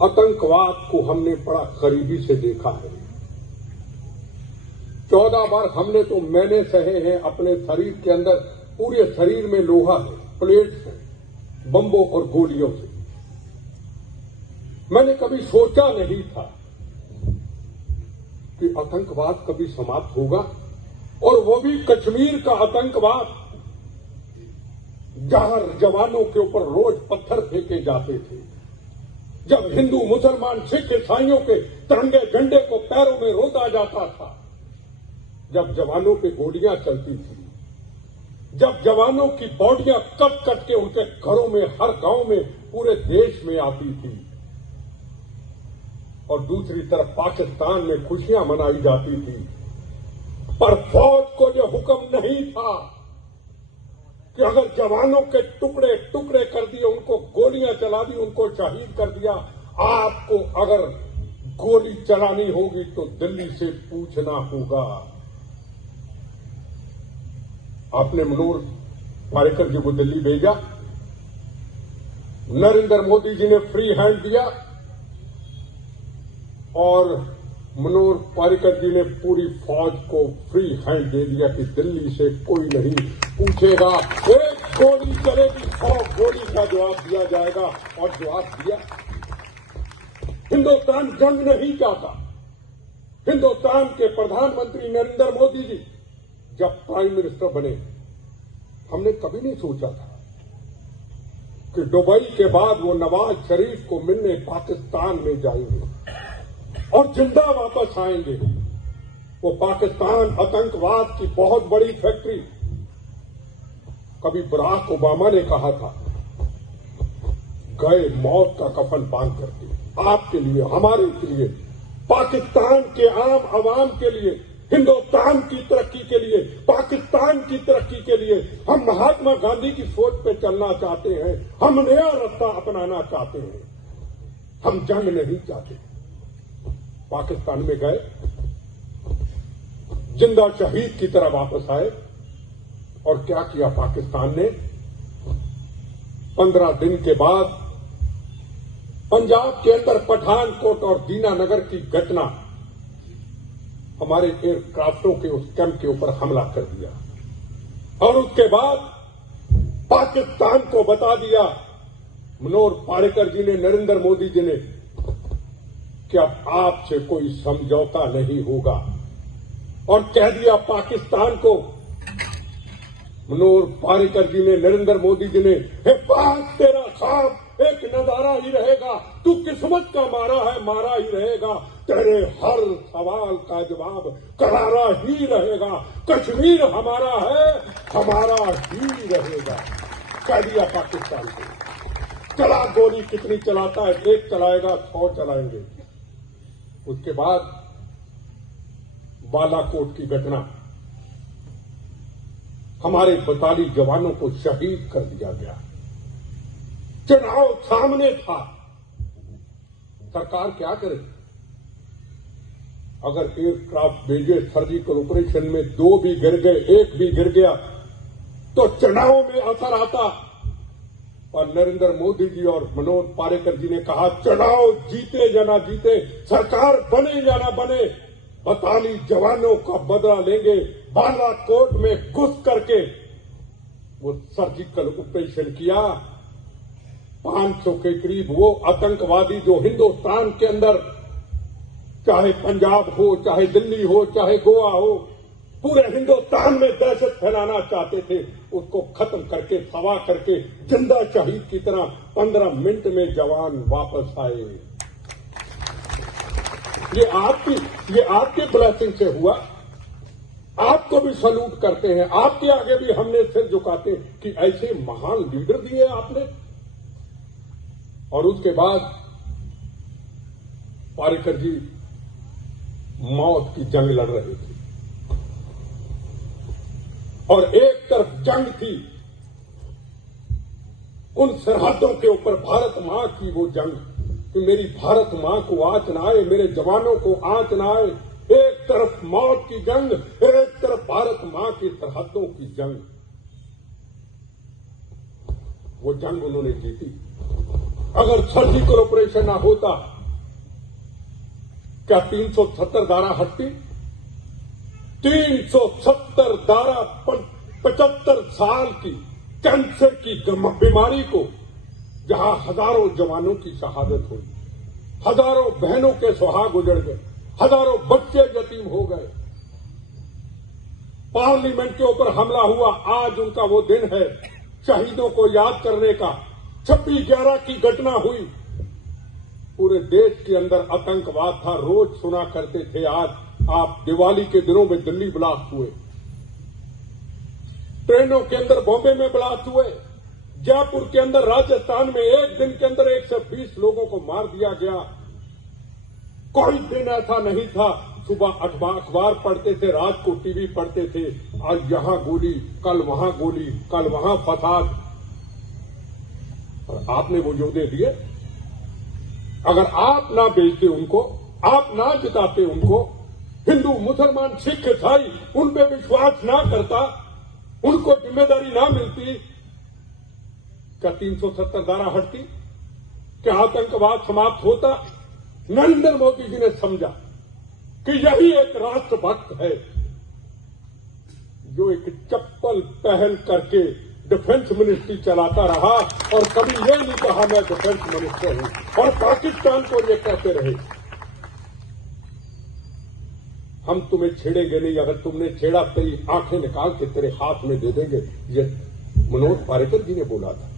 आतंकवाद को हमने बड़ा करीबी से देखा है। 14 बार हमने तो मैंने सहे हैं अपने शरीर के अंदर, पूरे शरीर में लोहा है, प्लेट्स है, बम्बों और गोलियों से। मैंने कभी सोचा नहीं था कि आतंकवाद कभी समाप्त होगा, और वो भी कश्मीर का आतंकवाद, जहां जवानों के ऊपर रोज पत्थर फेंके जाते थे, जब हिंदू मुसलमान सिख ईसाइयों के तिरंगे झंडे को पैरों में रोता जाता था, जब जवानों पे गोलियां चलती थी, जब जवानों की बॉडियां कट कट के उनके घरों में, हर गांव में, पूरे देश में आती थी, और दूसरी तरफ पाकिस्तान में खुशियां मनाई जाती थी, पर फौज को यह हुक्म नहीं था कि अगर जवानों के टुकड़े टुकड़े कर दिए, उनको गोलियां चला दी, उनको शहीद कर दिया, आपको अगर गोली चलानी होगी तो दिल्ली से पूछना होगा। आपने मनोहर पर्रिकर जी को दिल्ली भेजा, नरेंद्र मोदी जी ने फ्री हैंड दिया, और मनोहर पर्रिकर जी ने पूरी फौज को फ्री हैंड दे दिया कि दिल्ली से कोई नहीं पूछेगा, एक गोली चलेगी, 100 गोली का जवाब दिया जाएगा। और जवाब दिया। हिंदुस्तान जंग नहीं चाहता। हिंदुस्तान के प्रधानमंत्री नरेंद्र मोदी जी जब प्राइम मिनिस्टर बने, हमने कभी नहीं सोचा था कि दुबई के बाद वो नवाज शरीफ को मिलने पाकिस्तान में जाएंगे और जिंदा वापस आएंगे। वो पाकिस्तान आतंकवाद की बहुत बड़ी फैक्ट्री, कभी बराक ओबामा ने कहा था, गए मौत का कफन बांध करके, आपके लिए, हमारे लिए, पाकिस्तान के आम आवाम के लिए, हिंदुस्तान की तरक्की के लिए, पाकिस्तान की तरक्की के लिए हम महात्मा गांधी की सोच पे चलना चाहते हैं। हम नया रास्ता अपनाना चाहते हैं। हम जंग नहीं चाहते। पाकिस्तान में गए, जिंदा शहीद की तरह वापस आए, और क्या किया पाकिस्तान ने? 15 दिन के बाद पंजाब के अंदर पठानकोट और दीनानगर की घटना, हमारे एयरक्राफ्टों के उस कैंप के ऊपर हमला कर दिया, और उसके बाद पाकिस्तान को बता दिया मनोहर पर्रिकर जी ने, नरेंद्र मोदी जी ने, कि अब आपसे कोई समझौता नहीं होगा। और कह दिया पाकिस्तान को, मनोहर पर्रिकर जी ने, नरेंद्र मोदी जी ने, हे पाक तेरा साथ एक नजारा ही रहेगा, तू किस्मत का मारा है, मारा ही रहेगा, तेरे हर सवाल का जवाब करारा ही रहेगा, कश्मीर हमारा है, हमारा ही रहेगा। कह दिया पाकिस्तान को। चला गोली कितनी चलाता है, 1 चलाएगा, 100 चलाएंगे। उसके बाद बालाकोट की घटना, हमारे 42 जवानों को शहीद कर दिया गया। चुनाव सामने था, सरकार क्या करे? अगर एयरक्राफ्ट भेजे सर्जिकल ऑपरेशन में 2 भी गिर गए, 1 भी गिर गया, तो चुनाव में असर आता। और नरेंद्र मोदी जी और मनोहर पर्रिकर जी ने कहा, चुनाव जीते या ना जीते, सरकार बने या ना बने, 42 जवानों का बदला लेंगे। बालाकोट में घुस करके वो सर्जिकल ऑपरेशन किया। 500 के करीब वो आतंकवादी जो हिंदुस्तान के अंदर, चाहे पंजाब हो, चाहे दिल्ली हो, चाहे गोवा हो, पूरे हिंदुस्तान में दहशत फैलाना चाहते थे, उसको खत्म करके, सवा करके, जिंदा शहीद की तरह 15 मिनट में जवान वापस आए। ये आपके ब्लेसिंग से हुआ। आपको भी सल्यूट करते हैं, आपके आगे भी हमने सिर झुकाते हैं कि ऐसे महान लीडर दिए आपने। और उसके बाद पर्रिकर जी मौत की जंग लड़ रहे थे, और एक तरफ जंग थी उन सरहदों के ऊपर, भारत मां की वो जंग कि मेरी भारत मां को आंच ना आए, मेरे जवानों को आंच ना आए। एक तरफ मौत की जंग, एक तरफ भारत मां की सरहदों की जंग। वो जंग उन्होंने जीती। अगर सर्जिकल ऑपरेशन ना होता क्या 370 धारा हटती? 370 धारा 75 साल की कैंसर की बीमारी को जहां हजारों जवानों की शहादत हुई, हजारों बहनों के सुहाग उजड़ गए, हजारों बच्चे यतीम हो गए, पार्लियामेंट के ऊपर हमला हुआ, आज उनका वो दिन है शहीदों को याद करने का। 26/11 की घटना हुई, पूरे देश के अंदर आतंकवाद था, रोज सुना करते थे। आज आप दिवाली के दिनों में दिल्ली ब्लास्ट हुए, ट्रेनों के अंदर बॉम्बे में ब्लास्ट हुए, जयपुर के अंदर राजस्थान में एक दिन के अंदर 120 लोगों को मार दिया गया। कोई दिन ऐसा नहीं था, सुबह अखबार पढ़ते थे, रात को टीवी पढ़ते थे, आज यहां गोली, कल वहां गोली, कल वहां फसाद। और आपने वो योद्धे दिए, अगर आप ना बेचते उनको, आप ना जिताते उनको, हिंदू मुसलमान सिख ईसाई उन पे विश्वास ना करता, उनको जिम्मेदारी ना मिलती, क्या 370 धारा हटती? क्या आतंकवाद समाप्त होता? नरेंद्र मोदी जी ने समझा कि यही एक राष्ट्रभक्त है जो एक चप्पल पहल करके डिफेंस मिनिस्ट्री चलाता रहा और कभी ये नहीं कहा मैं डिफेंस मिनिस्टर हूं, और पाकिस्तान को ये कहते रहे हम तुम्हें छेड़ेंगे नहीं, अगर तुमने छेड़ा तेरी आंखें निकाल के तेरे हाथ में दे देंगे। ये मनोज पारेकर जी ने बोला था।